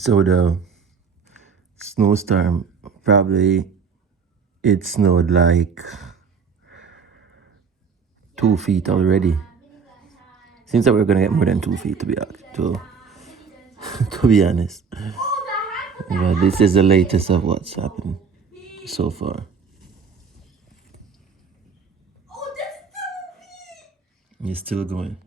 So the snowstorm, probably it snowed like 2 feet already. Seems that we're gonna get more than 2 feet to be honest. But this is the latest of what's happened so far. It's still going.